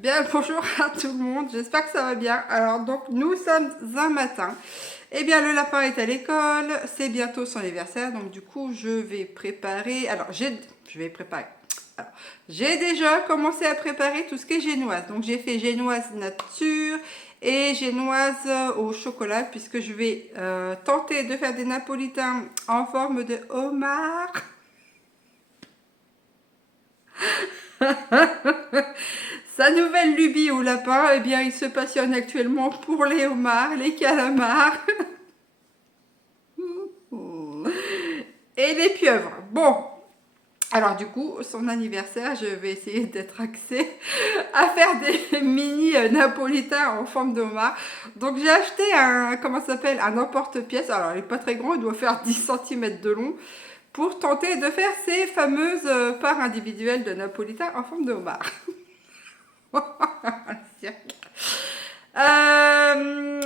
Bien, bonjour à tout le monde, j'espère que ça va bien. Alors donc nous sommes un matin, et bien le lapin est à l'école, c'est bientôt son anniversaire, donc du coup je vais préparer, j'ai déjà commencé à préparer tout ce qui est génoise. Donc j'ai fait génoise nature et génoise au chocolat, puisque je vais tenter de faire des napolitains en forme de homard. Sa nouvelle lubie au lapin, eh bien, il se passionne actuellement pour les homards, les calamars et les pieuvres. Bon, alors du coup, son anniversaire, je vais essayer d'être axée à faire des mini napolitains en forme de homard. Donc j'ai acheté un, comment ça s'appelle, un emporte-pièce. Alors il n'est pas très grand, il doit faire 10 cm de long, pour tenter de faire ces fameuses parts individuelles de napolitains en forme de homard.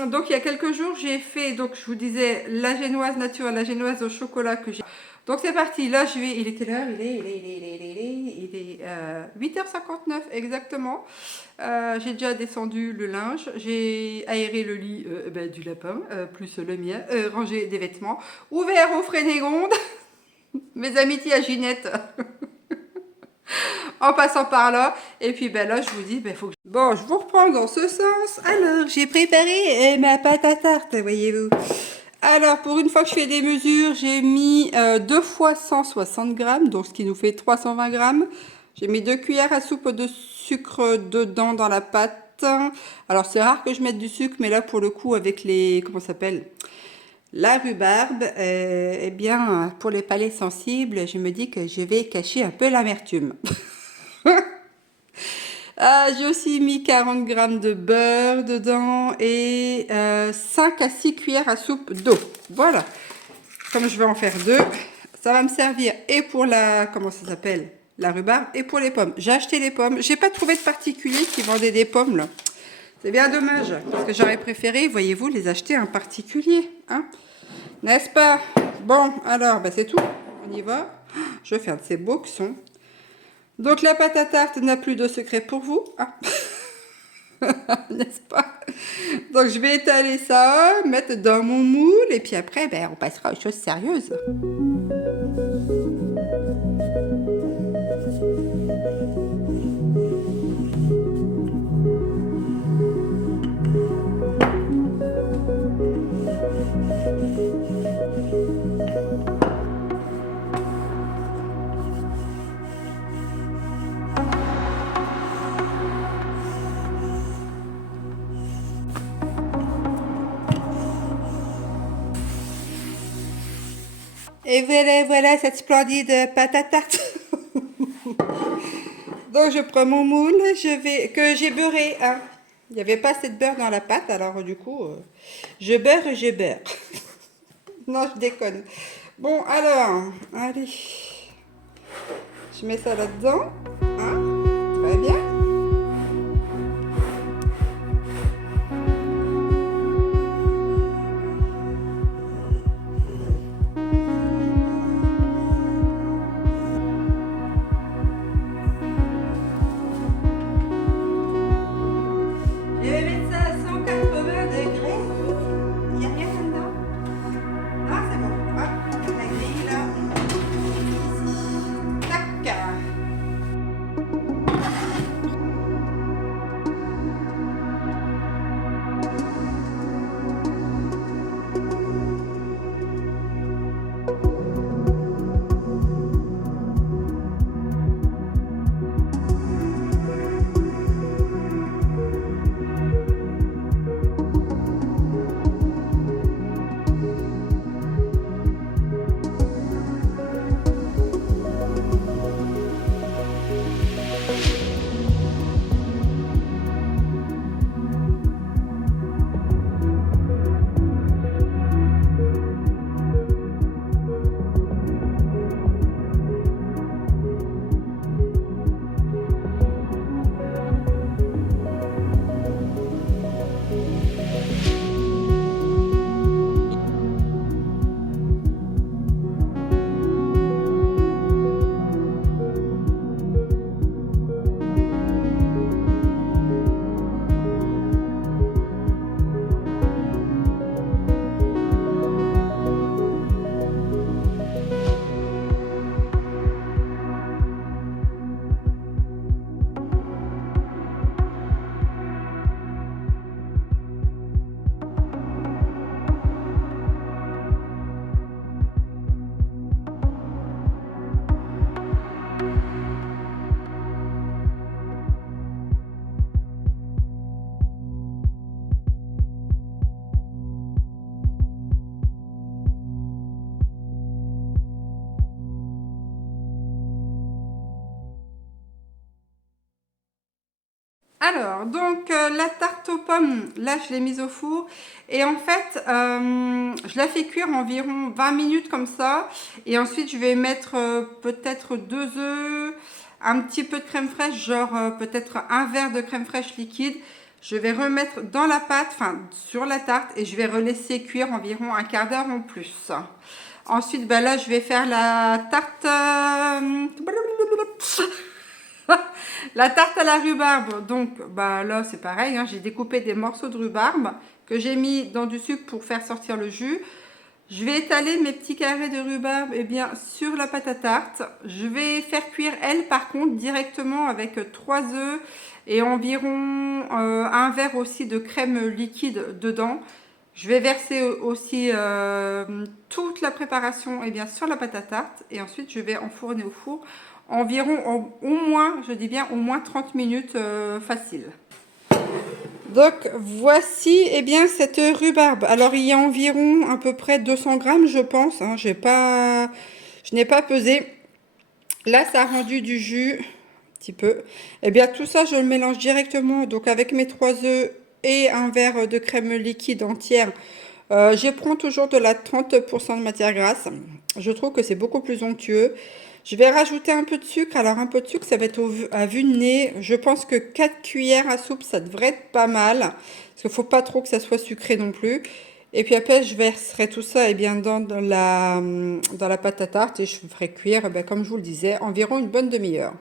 Donc il y a quelques jours j'ai fait, donc je vous disais, la génoise nature, la génoise au chocolat que j'ai. Donc c'est parti, là je vais, il est quelle heure? Il est 8h59 exactement. J'ai déjà descendu le linge, j'ai aéré le lit du lapin, plus le mien, rangé des vêtements, ouvert au Frénégonde, mes amitiés à Ginette. En passant par là, et puis ben là je vous dis, ben faut que... Bon, je vous reprends dans ce sens. Alors j'ai préparé ma pâte à tarte, voyez-vous. Alors pour une fois que je fais des mesures, j'ai mis 2 fois 160 grammes, donc ce qui nous fait 320 grammes. J'ai mis 2 cuillères à soupe de sucre dedans dans la pâte. Alors c'est rare que je mette du sucre, mais là pour le coup avec les, comment ça s'appelle, la rhubarbe, eh bien pour les palais sensibles, je me dis que je vais cacher un peu l'amertume. J'ai aussi mis 40 grammes de beurre dedans et 5 à 6 cuillères à soupe d'eau. Voilà. Comme je vais en faire deux, ça va me servir et pour la, comment ça s'appelle, la rhubarbe, et pour les pommes. J'ai acheté les pommes. J'ai pas trouvé de particulier qui vendait des pommes là. C'est bien dommage, parce que j'aurais préféré, voyez-vous, les acheter en particulier. Hein, n'est-ce pas? Bon, alors, ben c'est tout. On y va. Je vais faire de ces boxons. Donc la pâte à tarte n'a plus de secret pour vous, hein. N'est-ce pas? Donc je vais étaler ça, mettre dans mon moule, et puis après, ben, on passera aux choses sérieuses. Et voilà, voilà cette splendide pâte à tarte. Donc je prends mon moule, que j'ai beurré, hein. Il n'y avait pas assez de beurre dans la pâte, alors du coup, je beurre et je beurre. Non, je déconne. Bon, alors, allez. Je mets ça là-dedans. Hein, très bien. Je vais mettre ça à 180 degrés. Il n'y a rien là-dedans. Non, c'est bon. Hop, la grille là. Ici. Tac. Alors, donc la tarte aux pommes, là je l'ai mise au four et en fait je la fais cuire environ 20 minutes comme ça et ensuite je vais mettre peut-être 2 œufs, un petit peu de crème fraîche, genre peut-être un verre de crème fraîche liquide. Je vais remettre dans la pâte, enfin sur la tarte et je vais relaisser cuire environ un quart d'heure en plus. Ensuite, ben là je vais faire la tarte... La tarte à la rhubarbe, donc bah là c'est pareil, hein, j'ai découpé des morceaux de rhubarbe que j'ai mis dans du sucre pour faire sortir le jus. Je vais étaler mes petits carrés de rhubarbe sur la pâte à tarte. Je vais faire cuire elle par contre directement avec 3 œufs et environ un verre aussi de crème liquide dedans. Je vais verser aussi toute la préparation sur la pâte à tarte et ensuite je vais enfourner au four environ au moins, je dis bien au moins 30 minutes facile. Donc voici cette rhubarbe. Alors il y a environ à peu près 200 grammes je pense. Hein. Je n'ai pas pesé. Là ça a rendu du jus un petit peu. Tout ça je le mélange directement donc avec mes 3 œufs et un verre de crème liquide entière. Je prends toujours de la 30% de matière grasse. Je trouve que c'est beaucoup plus onctueux. Je vais rajouter un peu de sucre. Alors un peu de sucre, ça va être à vue de nez. Je pense que 4 cuillères à soupe, ça devrait être pas mal. Parce qu'il ne faut pas trop que ça soit sucré non plus. Et puis après, je verserai tout ça dans la pâte à tarte et je ferai cuire, comme je vous le disais, environ une bonne demi-heure.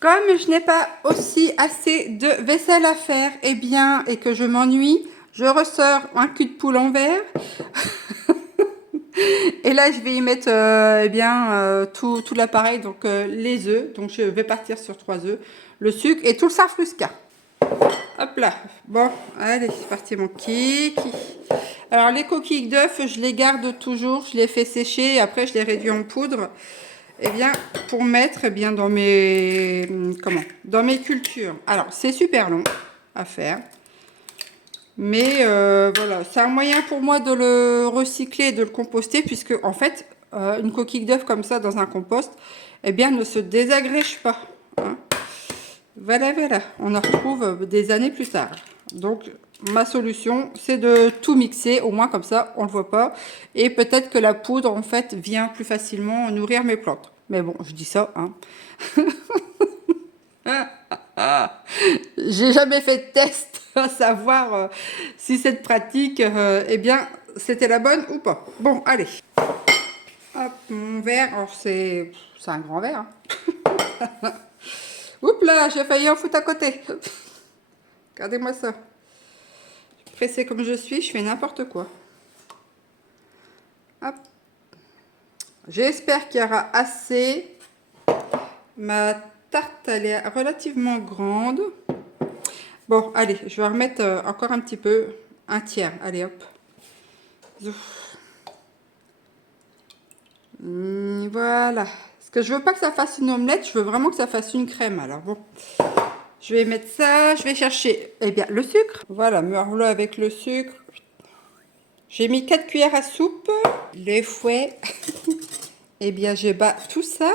Comme je n'ai pas aussi assez de vaisselle à faire, et que je m'ennuie, je ressors un cul de poule en verre. Et là, je vais y mettre tout l'appareil, donc les œufs. Donc, je vais partir sur 3 œufs, le sucre et tout le sarfrusca. Hop là. Bon, allez, c'est parti mon kiki. Alors, les coquilles d'œufs, je les garde toujours. Je les fais sécher. Après, je les réduis en poudre. Pour mettre dans mes cultures. Alors, c'est super long à faire. Mais voilà, c'est un moyen pour moi de le recycler et de le composter puisque en fait, une coquille d'œuf comme ça dans un compost, ne se désagrège pas. Hein. Voilà, on en retrouve des années plus tard. Donc, ma solution, c'est de tout mixer, au moins comme ça, on ne le voit pas. Et peut-être que la poudre, en fait, vient plus facilement nourrir mes plantes. Mais bon, je dis ça, hein. J'ai jamais fait de test à savoir si cette pratique, c'était la bonne ou pas. Bon, allez. Hop, mon verre. Alors, c'est un grand verre. Hein. Oups là, j'ai failli en foutre à côté. Regardez-moi ça. Pressée comme je suis, je fais n'importe quoi. Hop. J'espère qu'il y aura assez. Ma tarte, elle est relativement grande. Bon, allez, je vais remettre encore un petit peu, un tiers. Allez, hop. Voilà. Parce que je veux pas que ça fasse une omelette, je veux vraiment que ça fasse une crème. Alors bon, je vais mettre ça. Je vais chercher, le sucre. Voilà, me revoilà avec le sucre. J'ai mis 4 cuillères à soupe. Le fouet. Je bats tout ça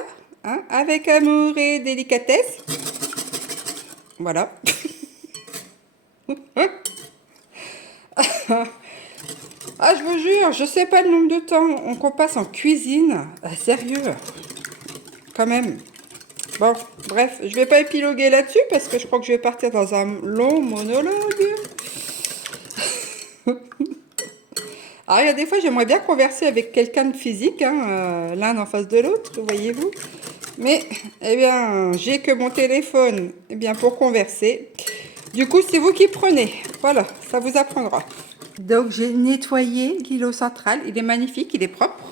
avec amour et délicatesse. Voilà. Ah, je vous jure, je sais pas le nombre de temps qu'on passe en cuisine. Ah, sérieux. Quand même. Bon, bref, je vais pas épiloguer là-dessus parce que je crois que je vais partir dans un long monologue. Alors, il y a des fois, j'aimerais bien converser avec quelqu'un de physique, l'un en face de l'autre, voyez-vous. Mais, j'ai que mon téléphone, pour converser. Du coup, c'est vous qui prenez. Voilà, ça vous apprendra. Donc, j'ai nettoyé l'îlot central. Il est magnifique, il est propre.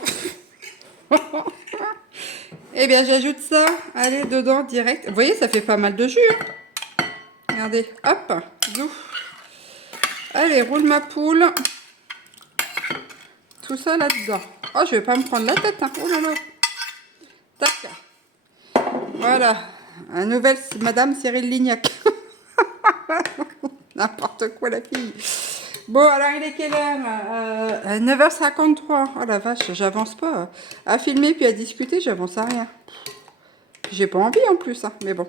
J'ajoute ça, allez, dedans, direct. Vous voyez, ça fait pas mal de jus. Hein. Regardez, hop, zouf. Allez, roule ma poule. Tout ça là-dedans. Oh, je vais pas me prendre la tête. Hein. Oh là là. Tac. Voilà. La nouvelle Madame Cyril Lignac. N'importe quoi, la fille. Bon, alors il est quelle heure 9h53. Oh la vache, j'avance pas. À filmer puis à discuter, j'avance à rien. J'ai pas envie en plus, hein, mais bon.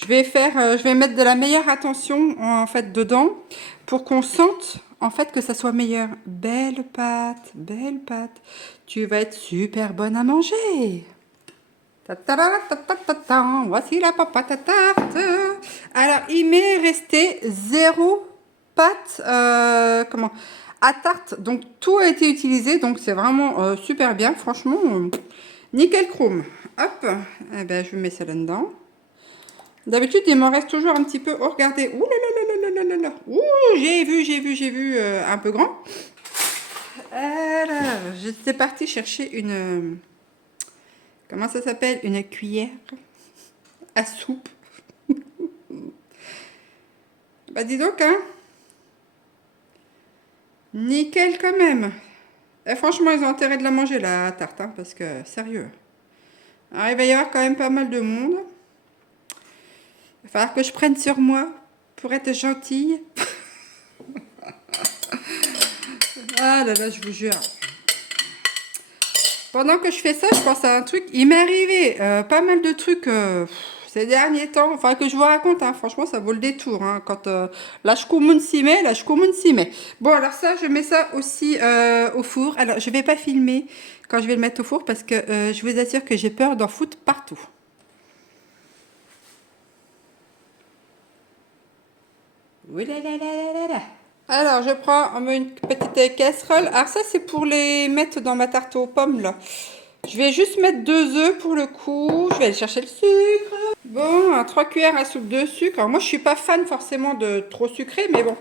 Je vais mettre de la meilleure attention en fait dedans pour qu'on sente en fait que ça soit meilleur. Belle pâte, belle pâte. Tu vas être super bonne à manger. Voici la pâte à tarte. Alors, il m'est resté 0 pâte à tarte. Donc, tout a été utilisé. Donc, c'est vraiment super bien. Franchement, nickel chrome. Hop, eh ben, je mets ça là-dedans. D'habitude, il m'en reste toujours un petit peu. Oh, regardez. Ouh là là là là là là là. Ouh, j'ai vu un peu grand. Alors, j'étais partie chercher une... comment ça s'appelle? Une cuillère à soupe. Bah, dis donc, hein. Nickel quand même. Et franchement, ils ont intérêt de la manger, la tarte, hein, parce que, sérieux. Alors, il va y avoir quand même pas mal de monde. Il va falloir que je prenne sur moi pour être gentille. Ah là là, je vous jure. Pendant que je fais ça, je pense à un truc. Il m'est arrivé pas mal de trucs ces derniers temps. Enfin, que je vous raconte. Hein, franchement, ça vaut le détour. Hein, quand la shkumun s'y met, la shkumun s'y met. Bon, alors ça, je mets ça aussi au four. Alors, je vais pas filmer quand je vais le mettre au four parce que je vous assure que j'ai peur d'en foutre partout. Ouh là là là là là. Alors, je prends une petite casserole. Alors ça, c'est pour les mettre dans ma tarte aux pommes, là. Je vais juste mettre 2 œufs pour le coup. Je vais aller chercher le sucre. Bon, 3 cuillères à soupe de sucre. Alors moi, je suis pas fan forcément de trop sucré, mais bon.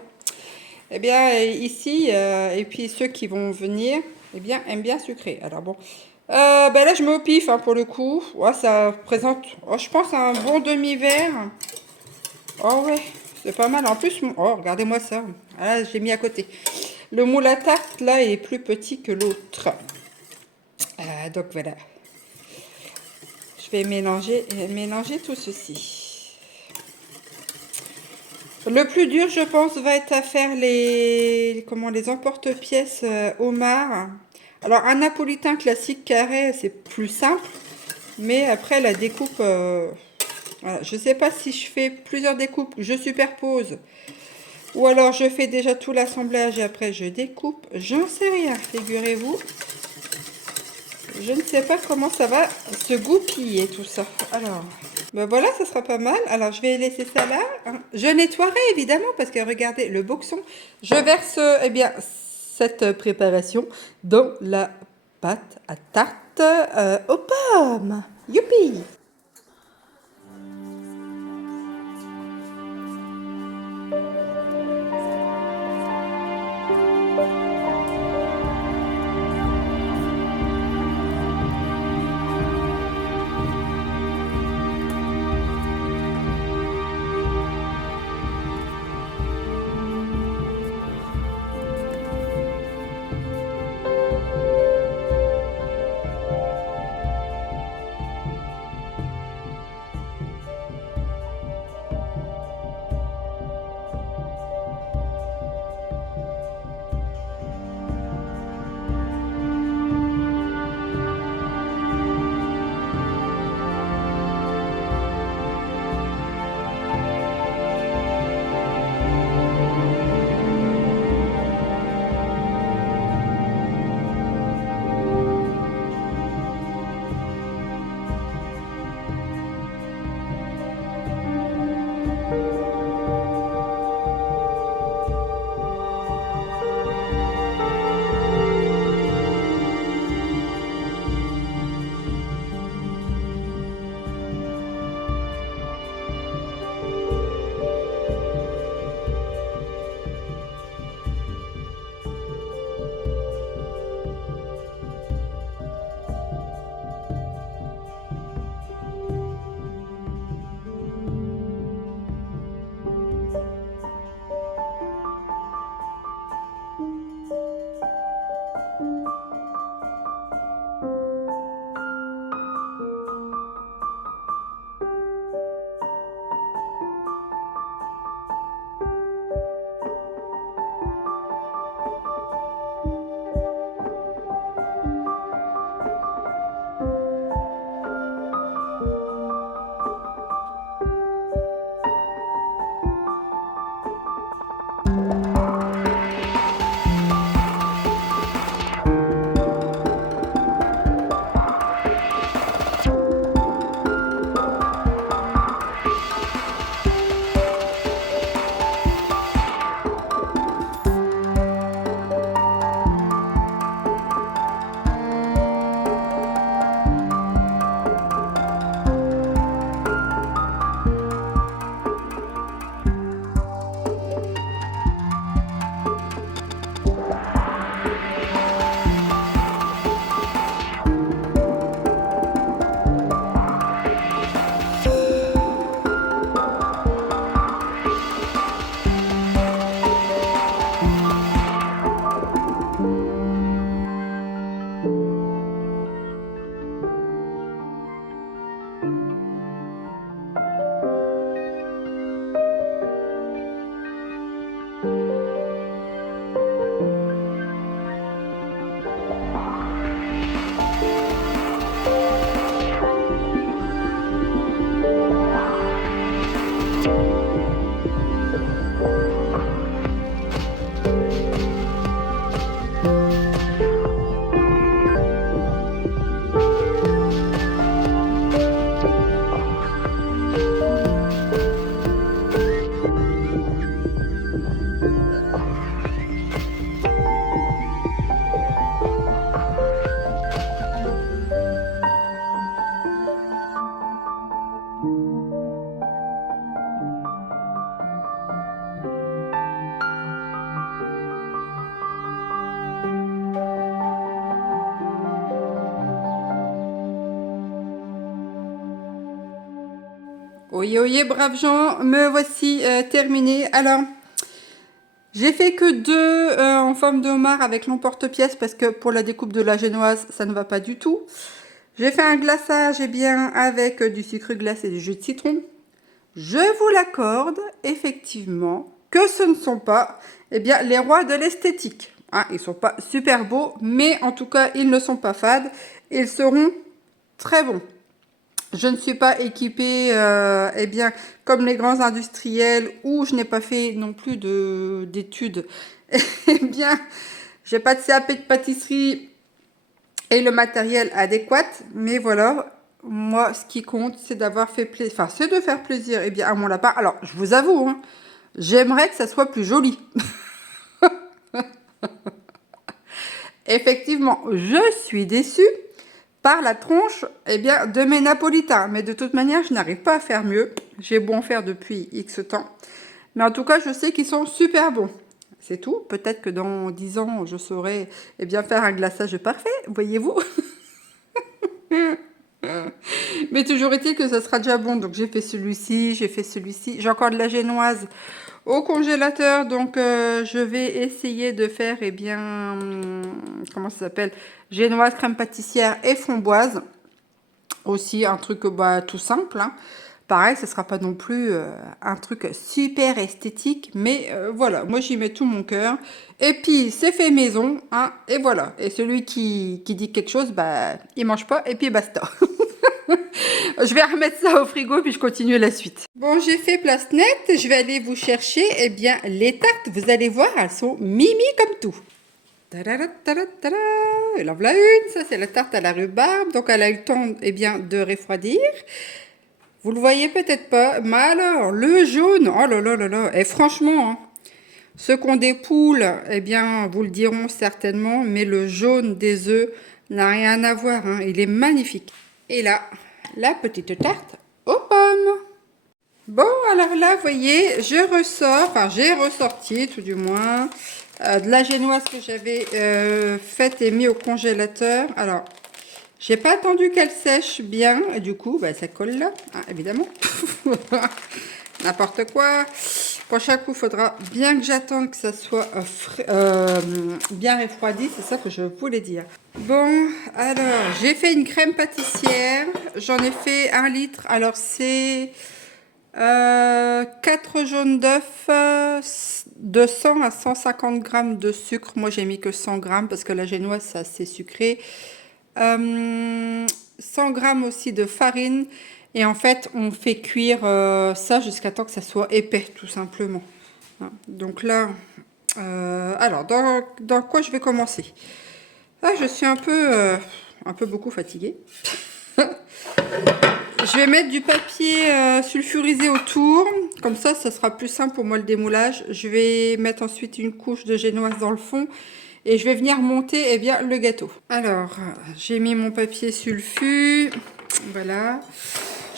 Eh bien, ici, et puis ceux qui vont venir, eh bien, aiment bien sucré. Alors bon. Ben là, je mets au pif, hein, pour le coup. Ouais, ça présente, oh, je pense, un bon demi-verre. Oh ouais. C'est pas mal. En plus, oh, regardez-moi ça. Ah, j'ai mis à côté. Le moule à tarte, là, est plus petit que l'autre. Donc, voilà. Je vais mélanger tout ceci. Le plus dur, je pense, va être à faire les emporte-pièces homard. Alors, un napolitain classique carré, c'est plus simple. Mais après, la découpe... voilà. Je ne sais pas si je fais plusieurs découpes, je superpose. Ou alors je fais déjà tout l'assemblage et après je découpe. J'en sais rien, figurez-vous. Je ne sais pas comment ça va se goupiller tout ça. Alors, ben voilà, ça sera pas mal. Alors je vais laisser ça là. Je nettoierai évidemment parce que regardez le boxon. Je verse eh bien cette préparation dans la pâte à tarte aux pommes. Youpi! Oyez, oyez, braves gens, me voici terminé. Alors, j'ai fait que deux en forme de homard avec l'emporte-pièce parce que pour la découpe de la génoise, ça ne va pas du tout. J'ai fait un glaçage bien avec du sucre glacé et du jus de citron. Je vous l'accorde, effectivement, que ce ne sont pas bien, les rois de l'esthétique. Hein, ils ne sont pas super beaux, mais en tout cas, ils ne sont pas fades. Ils seront très bons. Je ne suis pas équipée bien, comme les grands industriels où je n'ai pas fait non plus d'études. Eh bien, j'ai pas de CAP de pâtisserie et le matériel adéquat. Mais voilà, moi, ce qui compte, c'est d'avoir fait plaisir. Enfin, c'est de faire plaisir à mon lapin. Alors, je vous avoue, hein, j'aimerais que ça soit plus joli. Effectivement, je suis déçue par la tronche de mes napolitains. Mais de toute manière, je n'arrive pas à faire mieux. J'ai beau en faire depuis X temps. Mais en tout cas, je sais qu'ils sont super bons. C'est tout. Peut-être que dans 10 ans, je saurai faire un glaçage parfait, voyez-vous. Mais toujours est-il que ça sera déjà bon. Donc j'ai fait celui-ci, j'ai fait celui-ci. J'ai encore de la génoise au congélateur. Donc je vais essayer de faire, comment ça s'appelle? Génoise, crème pâtissière et framboise. Aussi un truc tout simple. Hein. Pareil, ce ne sera pas non plus un truc super esthétique. Mais voilà, moi j'y mets tout mon cœur. Et puis c'est fait maison. Hein, et voilà. Et celui qui dit quelque chose, il mange pas. Et puis basta. Je vais remettre ça au frigo puis je continue la suite. Bon, j'ai fait place nette. Je vais aller vous chercher les tartes. Vous allez voir, elles sont mimi comme tout. Tadada, tadada, tadada. Et en voilà une. Ça, c'est la tarte à la rhubarbe. Donc, elle a eu le temps de refroidir. Vous le voyez peut-être pas. Mais alors, le jaune. Oh là là là là. Et franchement, hein, ceux qui ont des poules, vous le diront certainement. Mais le jaune des œufs n'a rien à voir. Hein. Il est magnifique. Et là, la petite tarte aux pommes. Bon, alors là, vous voyez, j'ai ressorti tout du moins de la génoise que j'avais faite et mis au congélateur. Alors, j'ai pas attendu qu'elle sèche bien et du coup, ça colle là, hein, évidemment. N'importe quoi. Prochain coup, il faudra bien que j'attende que ça soit bien refroidi. C'est ça que je voulais dire. Bon, alors, j'ai fait une crème pâtissière. J'en ai fait 1 litre. Alors, c'est 4 jaunes d'œufs, de 100 à 150 grammes de sucre. Moi, j'ai mis que 100 grammes parce que la génoise, c'est assez sucré. 100 grammes aussi de farine. Et en fait, on fait cuire ça jusqu'à temps que ça soit épais, tout simplement. Donc là, alors, dans quoi je vais commencer? Ah, je suis un peu beaucoup fatiguée. Je vais mettre du papier sulfurisé autour. Comme ça sera plus simple pour moi le démoulage. Je vais mettre ensuite une couche de génoise dans le fond. Et je vais venir monter le gâteau. Alors, j'ai mis mon papier sulfu. Voilà.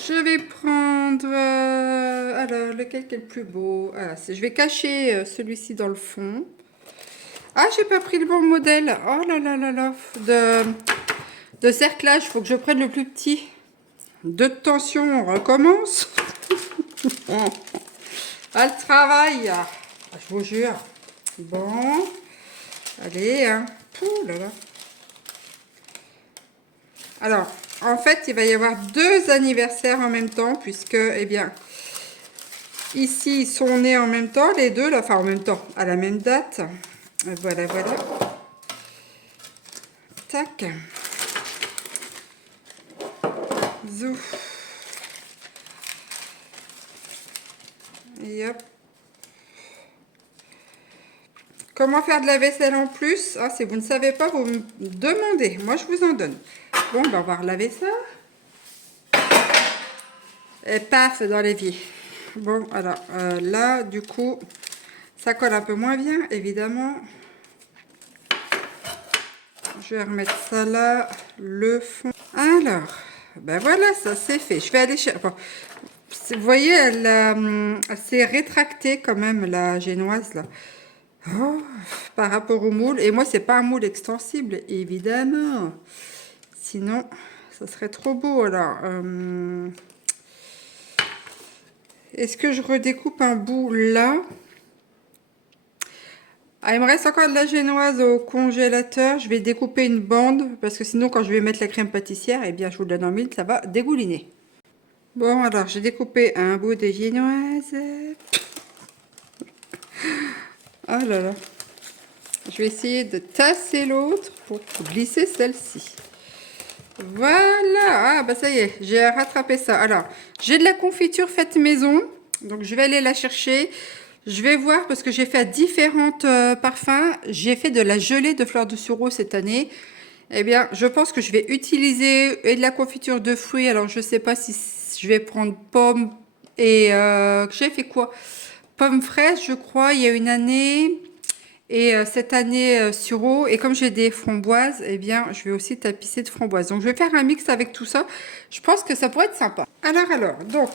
Je vais prendre... alors, lequel est le plus beau? Voilà, je vais cacher celui-ci dans le fond. Ah, j'ai pas pris le bon modèle. Oh là là là là. De cerclage, il faut que je prenne le plus petit. De tension, on recommence. Ah, le travail. Je vous jure. Bon. Allez, hein. Pouh là là. Alors, en fait, il va y avoir 2 anniversaires en même temps, puisque, ici, ils sont nés en même temps, les deux, là, enfin, en même temps, à la même date. Voilà, voilà. Tac. Zouf. Et hop. Comment faire de la vaisselle en plus? Ah, si vous ne savez pas, vous me demandez. Moi, je vous en donne. Bon, on va relaver ça. Et paf, dans l'évier. Bon, alors, là, du coup, ça colle un peu moins bien, évidemment. Je vais remettre ça là, le fond. Alors, voilà, ça c'est fait. Je vais aller chercher... Bon, vous voyez, elle s'est rétractée quand même, la génoise, là. Oh, par rapport au moule. Et moi, c'est pas un moule extensible, évidemment. Sinon, ça serait trop beau. Alors, Est-ce que je redécoupe un bout là? Ah, il me reste encore de la génoise au congélateur. Je vais découper une bande parce que sinon, quand je vais mettre la crème pâtissière, eh bien, je vous le donne en mille, ça va dégouliner. Bon, alors, j'ai découpé un bout de génoise. Oh là là. Je vais essayer de tasser l'autre pour glisser celle-ci. Voilà. Ah, bah ça y est, j'ai rattrapé ça. Alors, j'ai de la confiture faite maison. Donc, je vais aller la chercher. Je vais voir parce que j'ai fait différents parfums. J'ai fait de la gelée de fleurs de sureau cette année. Eh bien, je pense que je vais utiliser et de la confiture de fruits. Alors, je sais pas si je vais prendre pomme et j'ai fait quoi? Pomme fraîche, je crois, il y a une année. Et cette année sureau. Et comme j'ai des framboises, eh bien, je vais aussi tapisser de framboises. Donc, je vais faire un mix avec tout ça. Je pense que ça pourrait être sympa. Alors, donc,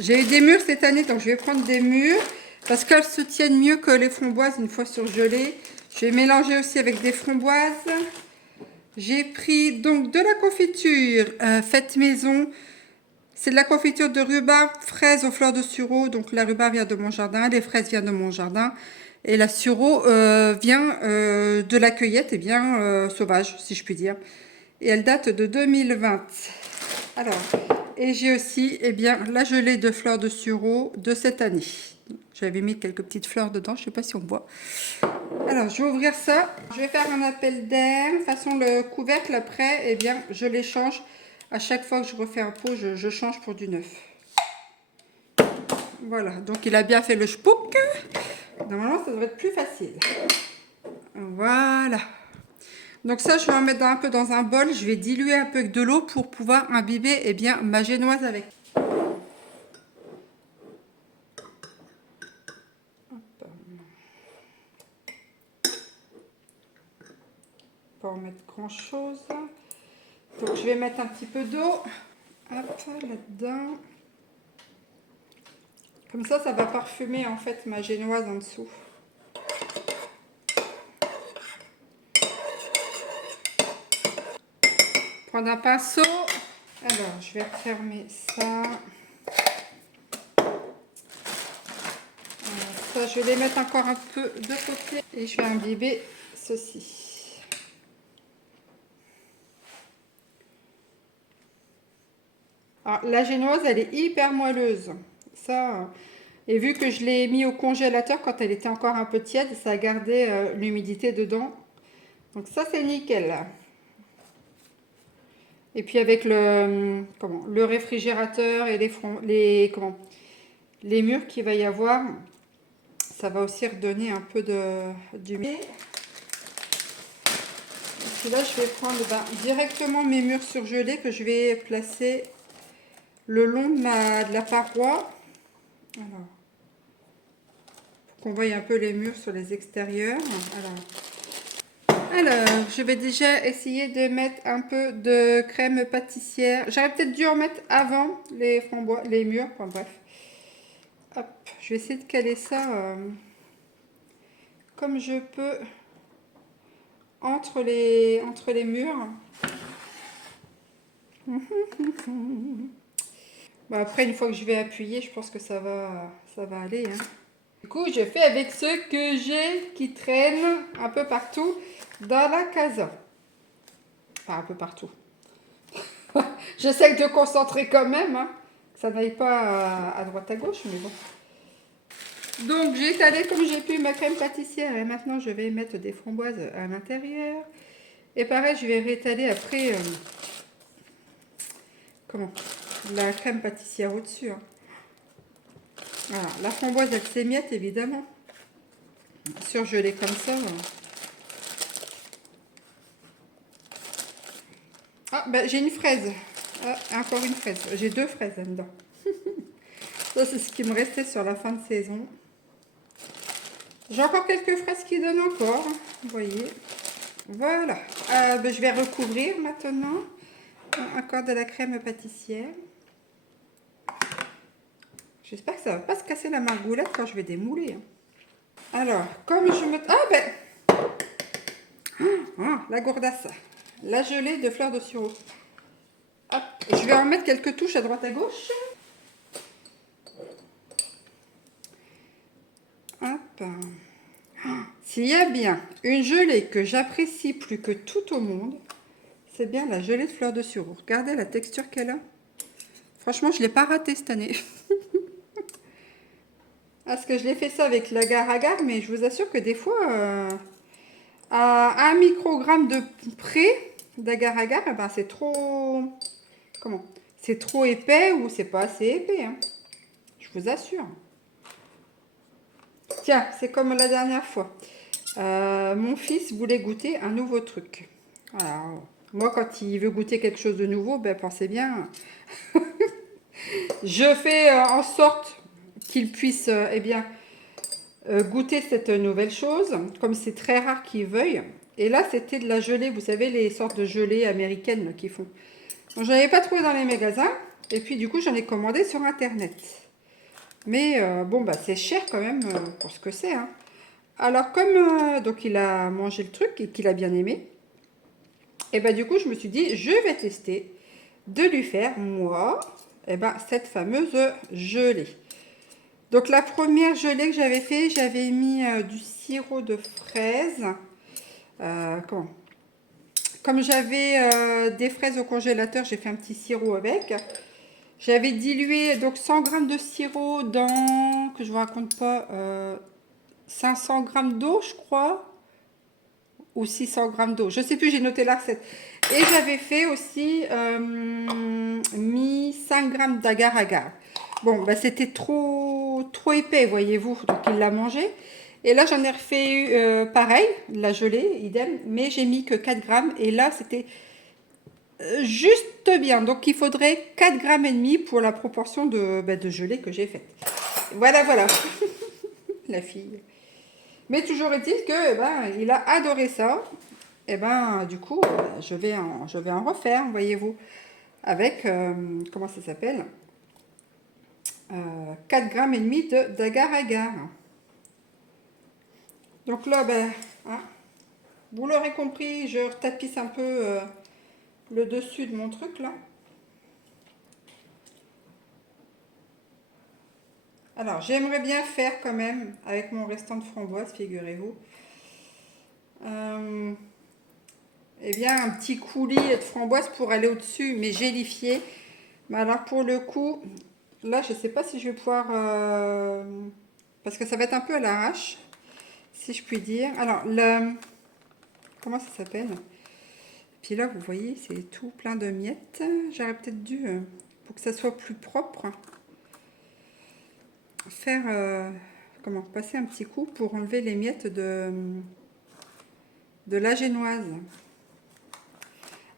j'ai eu des mûres cette année, donc je vais prendre des mûres parce qu'elles se tiennent mieux que les framboises une fois surgelées. Je vais mélanger aussi avec des framboises. J'ai pris donc de la confiture faite maison. C'est de la confiture de rhubarbe, fraises aux fleurs de sureau. Donc la rhubarbe vient de mon jardin, les fraises viennent de mon jardin. Et la sureau vient de la cueillette, et bien sauvage, si je puis dire. Et elle date de 2020. Alors, et j'ai aussi eh bien, la gelée de fleurs de sureau de cette année. J'avais mis quelques petites fleurs dedans, je ne sais pas si on voit. Alors, je vais ouvrir ça. Je vais faire un appel d'air. De toute façon, le couvercle, après, eh bien, je l'échange. À chaque fois que je refais un pot, je change pour du neuf. Voilà, donc il a bien fait le spook. Normalement, ça devrait être plus facile. Voilà. Donc ça, je vais en mettre un peu dans un bol. Je vais diluer un peu avec de l'eau pour pouvoir imbiber eh bien, ma génoise avec. Pas en mettre grand chose. Donc je vais mettre un petit peu d'eau. Hop, là-dedans. Comme ça va parfumer en fait ma génoise en dessous. Prendre un pinceau. Alors, je vais refermer ça. Ça, je vais les mettre encore un peu de côté et je vais imbiber ceci. Alors, la génoise, elle est hyper moelleuse. Ça, et vu que je l'ai mis au congélateur quand elle était encore un peu tiède, ça a gardé l'humidité dedans. Donc ça, c'est nickel. Et puis avec le réfrigérateur et les murs qu'il va y avoir, ça va aussi redonner un peu d'humidité. Et puis là, je vais prendre directement mes murs surgelés que je vais placer le long de la paroi. Alors, pour qu'on voie un peu les murs sur les extérieurs. Alors, je vais déjà essayer de mettre un peu de crème pâtissière. J'aurais peut-être dû en mettre avant les murs. Enfin, bref. Hop, je vais essayer de caler ça comme je peux entre les murs. Bon, après, une fois que je vais appuyer, je pense que ça va aller. Hein. Du coup, je fais avec ce que j'ai qui traîne un peu partout dans la casa. Enfin, un peu partout. J'essaie de concentrer quand même, hein, que ça n'aille pas à droite à gauche, mais bon. Donc, j'ai étalé comme j'ai pu ma crème pâtissière et maintenant, je vais mettre des framboises à l'intérieur. Et pareil, je vais réétaler après la crème pâtissière au-dessus. Hein. Voilà, la framboise, elle s'émiette évidemment. Surgelée comme ça. Ah, ben j'ai une fraise. Ah, encore une fraise. J'ai 2 fraises là-dedans. Ça, c'est ce qui me restait sur la fin de saison. J'ai encore quelques fraises qui donnent encore. Vous voyez. Voilà. Ben, je vais recouvrir maintenant. Encore de la crème pâtissière. J'espère que ça va pas se casser la margoulette quand je vais démouler. Hein. Alors, comme je me... Ah ben... la gourdasse. La gelée de fleurs de sureau. Hop, je vais en mettre quelques touches à droite à gauche. S'il y a bien une gelée que j'apprécie plus que tout au monde, c'est bien la gelée de fleurs de sureau. Regardez la texture qu'elle a. Franchement, je ne l'ai pas ratée cette année. Parce que je l'ai fait ça avec l'agar-agar, mais je vous assure que des fois, à 1 microgramme de près d'agar-agar, eh ben, c'est trop... Comment? C'est trop épais ou c'est pas assez épais. Hein. Je vous assure. Tiens, c'est comme la dernière fois. Mon fils voulait goûter un nouveau truc. Alors, moi, quand il veut goûter quelque chose de nouveau, ben, pensez bien, je fais en sorte qu'il puisse eh bien, goûter cette nouvelle chose, comme c'est très rare qu'il veuille. Et là, c'était de la gelée, vous savez, les sortes de gelées américaines qu'ils font. Donc, je n'en avais pas trouvé dans les magasins, et puis du coup, j'en ai commandé sur Internet. Mais bon, bah, c'est cher quand même pour ce que c'est. Hein. Alors, comme donc il a mangé le truc et qu'il a bien aimé, et bah, du coup, je me suis dit, je vais tester de lui faire, moi, et ben, cette fameuse gelée. Donc la première gelée que j'avais fait, j'avais mis du sirop de fraise. Comme j'avais des fraises au congélateur, j'ai fait un petit sirop avec. J'avais dilué donc 100 g de sirop dans, que je vous raconte pas, 500 g d'eau, je crois, ou 600 g d'eau. Je sais plus, j'ai noté la recette. Et j'avais fait aussi mis 5 g d'agar-agar. Bon, bah, c'était trop épais, voyez-vous, donc il l'a mangé. Et là, j'en ai refait pareil, la gelée, idem, mais j'ai mis que 4 grammes. Et là, c'était juste bien. Donc, il faudrait 4 grammes et demi pour la proportion de gelée que j'ai faite. Voilà, voilà, la fille. Mais toujours est-il que, il a adoré ça. Et ben, du coup, je vais en refaire, voyez-vous, avec, comment ça s'appelle 4 grammes et demi d'agar-agar. Donc là, hein, vous l'aurez compris, je retapisse un peu le dessus de mon truc là. Alors, j'aimerais bien faire quand même avec mon restant de framboise, figurez-vous. Eh bien, un petit coulis de framboise pour aller au-dessus, mais gélifié. Mais alors, pour le coup, là, je ne sais pas si je vais pouvoir... parce que ça va être un peu à l'arrache, si je puis dire. Alors, comment ça s'appelle? Puis là, vous voyez, c'est tout plein de miettes. J'aurais peut-être dû, pour que ça soit plus propre, faire... comment? Passer un petit coup pour enlever les miettes de la génoise.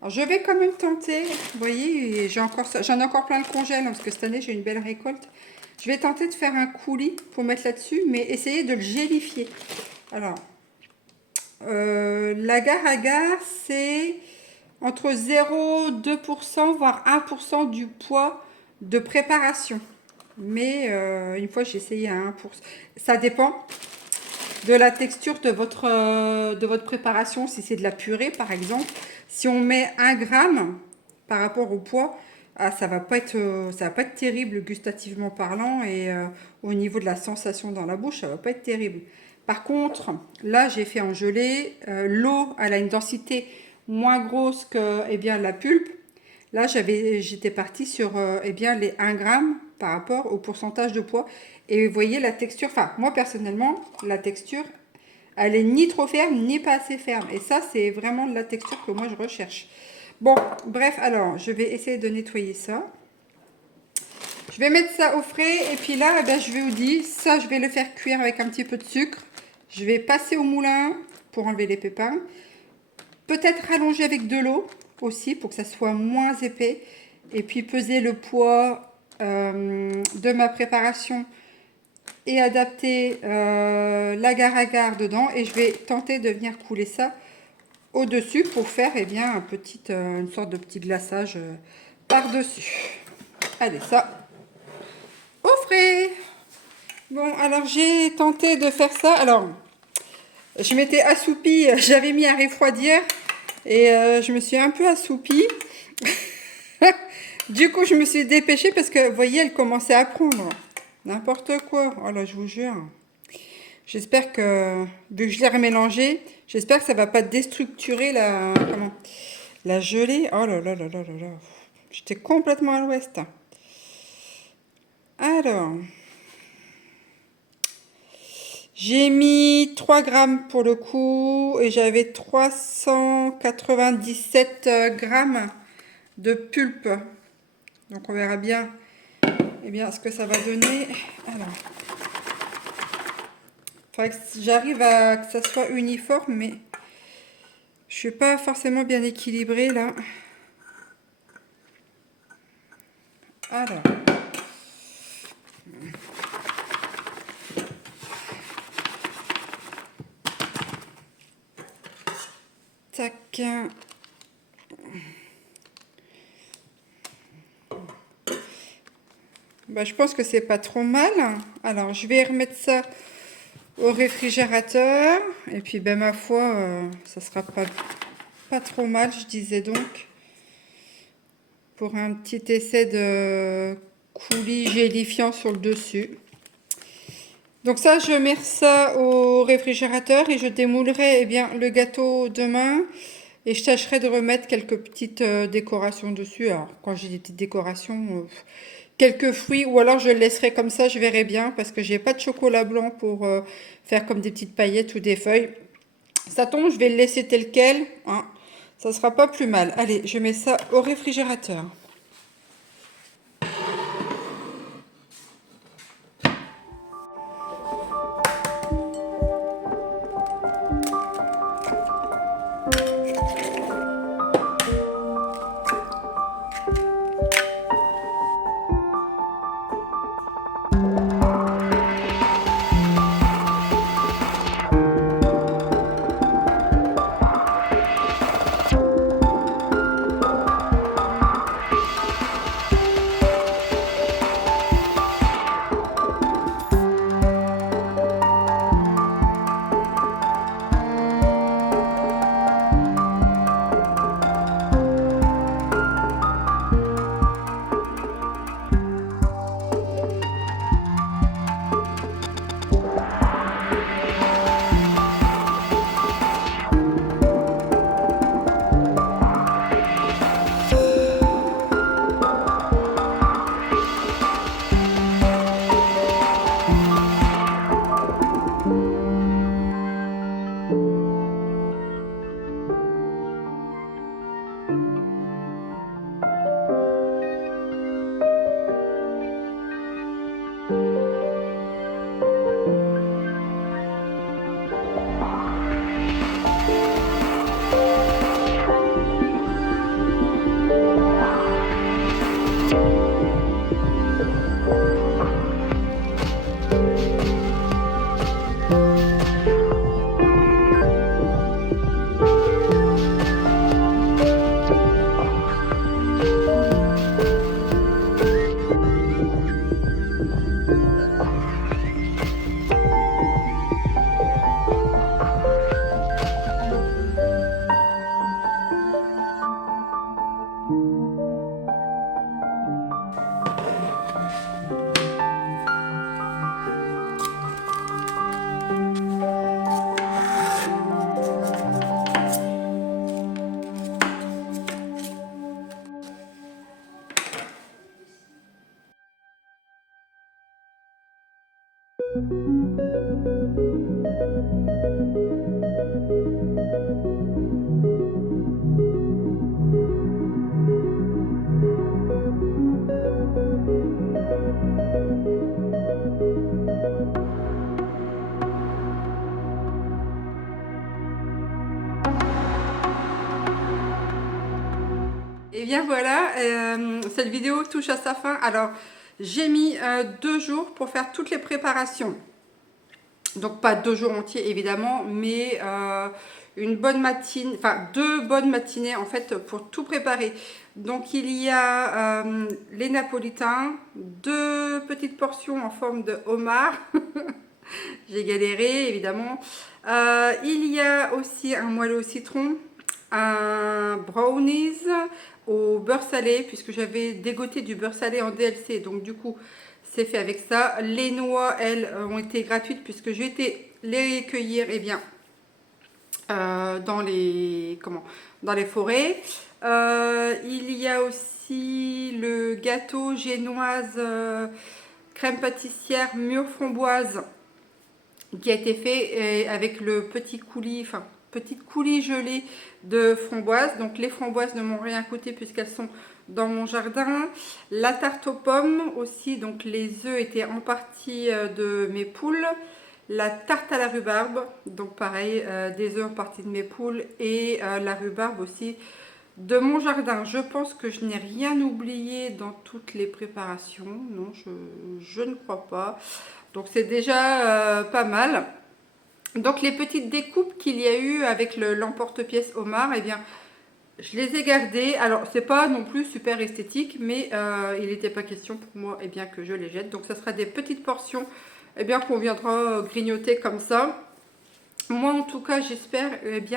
Alors, je vais quand même tenter, vous voyez, j'en ai encore plein de congèles, parce que cette année, j'ai une belle récolte. Je vais tenter de faire un coulis pour mettre là-dessus, mais essayer de le gélifier. Alors, l'agar-agar, c'est entre 0,2%, voire 1% du poids de préparation. Mais une fois, j'ai essayé à 1%. Ça dépend de la texture de votre préparation, si c'est de la purée, par exemple. Si on met 1 gramme par rapport au poids, ça va pas être terrible gustativement parlant et au niveau de la sensation dans la bouche, ça va pas être terrible. Par contre, là, j'ai fait en gelée. L'eau, elle a une densité moins grosse que la pulpe. Là, j'étais partie sur les 1 gramme par rapport au pourcentage de poids. Et vous voyez la texture, enfin, moi personnellement, la texture, elle est ni trop ferme, ni pas assez ferme. Et ça, c'est vraiment la texture que moi, je recherche. Bon, bref, alors, je vais essayer de nettoyer ça. Je vais mettre ça au frais. Et puis là, je vais vous dire, ça, je vais le faire cuire avec un petit peu de sucre. Je vais passer au moulin pour enlever les pépins. Peut-être rallonger avec de l'eau aussi pour que ça soit moins épais. Et puis peser le poids de ma préparation et adapter l'agar-agar dedans. Et je vais tenter de venir couler ça au-dessus pour faire une sorte de petit glaçage par-dessus. Allez, ça au frais. Bon, alors j'ai tenté de faire ça. Alors, je m'étais assoupie, j'avais mis à refroidir et je me suis un peu assoupie. Du coup, je me suis dépêchée parce que, vous voyez, elle commençait à prendre. N'importe quoi. Oh là, je vous jure. J'espère que, vu que je l'ai remélangé, j'espère que ça va pas déstructurer la gelée. Oh là là là là là là. J'étais complètement à l'ouest. Alors, j'ai mis 3 grammes pour le coup et j'avais 397 grammes de pulpe. Donc on verra bien, ce que ça va donner. Alors, faudrait que j'arrive à que ça soit uniforme, mais je suis pas forcément bien équilibrée là. Alors, tac. Bah, je pense que c'est pas trop mal. Alors, je vais remettre ça au réfrigérateur. Et puis, ben, ma foi, ça sera pas trop mal, je disais donc. Pour un petit essai de coulis gélifiant sur le dessus. Donc ça, je mets ça au réfrigérateur et je démoulerai le gâteau demain. Et je tâcherai de remettre quelques petites décorations dessus. Alors, quand j'ai des petites décorations, quelques fruits, ou alors je le laisserai comme ça, je verrai bien, parce que j'ai pas de chocolat blanc pour faire comme des petites paillettes ou des feuilles. Ça tombe, je vais le laisser tel quel, hein. Ça sera pas plus mal. Allez, je mets ça au réfrigérateur. Et bien voilà, cette vidéo touche à sa fin. Alors, j'ai mis 2 jours pour faire toutes les préparations. Donc pas 2 jours entiers évidemment, mais une bonne matinée, enfin 2 bonnes matinées en fait pour tout préparer. Donc il y a les napolitains, 2 petites portions en forme de homard. J'ai galéré évidemment. Il y a aussi un moelleux au citron, un brownies au beurre salé, puisque j'avais dégoté du beurre salé en DLC, donc du coup c'est fait avec ça. Les noix, elles, ont été gratuites puisque j'ai été les cueillir dans les forêts. Il y a aussi le gâteau génoise crème pâtissière mûre framboise qui a été fait avec le petit coulis, petite coulis gelée de framboises. Donc les framboises ne m'ont rien coûté puisqu'elles sont dans mon jardin. La tarte aux pommes aussi, donc les œufs étaient en partie de mes poules. La tarte à la rhubarbe, donc pareil, des œufs en partie de mes poules et la rhubarbe aussi de mon jardin. Je pense que je n'ai rien oublié dans toutes les préparations. Non, je ne crois pas. Donc c'est déjà pas mal. Donc les petites découpes qu'il y a eu avec l'emporte-pièce homard, eh bien, je les ai gardées. Alors c'est pas non plus super esthétique, mais il n'était pas question pour moi que je les jette. Donc ça sera des petites portions qu'on viendra grignoter comme ça. Moi en tout cas j'espère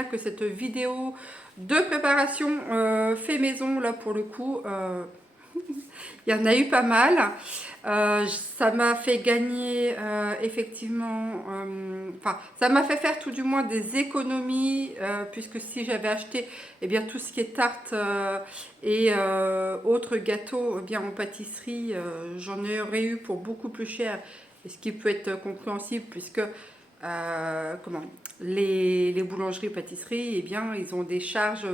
que cette vidéo de préparation fait maison là pour le coup, il y en a eu pas mal. Ça m'a fait gagner effectivement, ça m'a fait faire tout du moins des économies, puisque si j'avais acheté tout ce qui est tarte et autres gâteaux en pâtisserie, j'en aurais eu pour beaucoup plus cher, et ce qui peut être compréhensible puisque les boulangeries pâtisseries ils ont des charges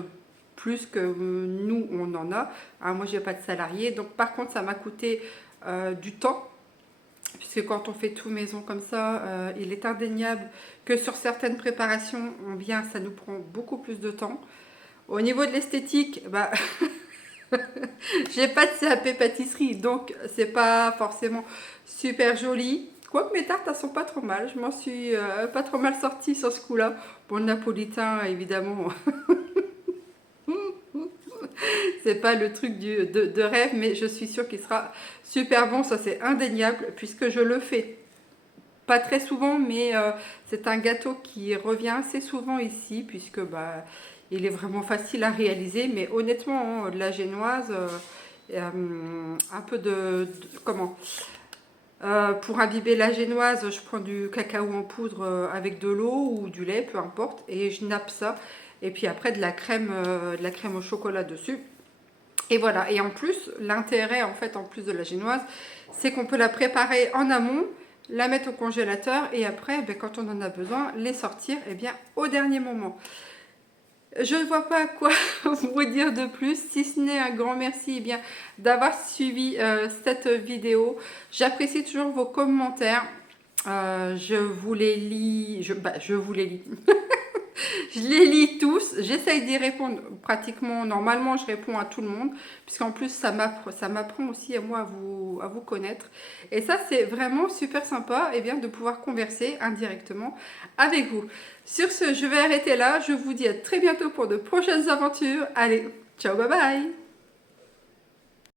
plus que nous on en a. Moi j'ai pas de salariés, donc par contre ça m'a coûté du temps, puisque quand on fait tout maison comme ça, il est indéniable que sur certaines préparations ça nous prend beaucoup plus de temps. Au niveau de l'esthétique, j'ai pas de CAP pâtisserie, donc c'est pas forcément super joli. Quoique mes tartes elles sont pas trop mal, je m'en suis pas trop mal sortie sur ce coup là. Bon, le napolitain évidemment c'est pas le truc de rêve, mais je suis sûre qu'il sera super bon, ça c'est indéniable, puisque je le fais pas très souvent, mais c'est un gâteau qui revient assez souvent ici, puisque il est vraiment facile à réaliser. Mais honnêtement, de la génoise, un peu pour imbiber la génoise, je prends du cacao en poudre avec de l'eau ou du lait, peu importe, et je nappe ça. Et puis après de la crème au chocolat dessus. Et voilà. Et en plus, l'intérêt en plus de la génoise, c'est qu'on peut la préparer en amont, la mettre au congélateur et après, quand on en a besoin, les sortir au dernier moment. Je ne vois pas quoi vous dire de plus, si ce n'est un grand merci d'avoir suivi cette vidéo. J'apprécie toujours vos commentaires. Je vous les lis. Je vous les lis. Je les lis tous. J'essaye d'y répondre pratiquement. Normalement, je réponds à tout le monde. Puisqu'en plus, ça m'apprend aussi à moi à vous connaître. Et ça, c'est vraiment super sympa de pouvoir converser indirectement avec vous. Sur ce, je vais arrêter là. Je vous dis à très bientôt pour de prochaines aventures. Allez, ciao, bye bye!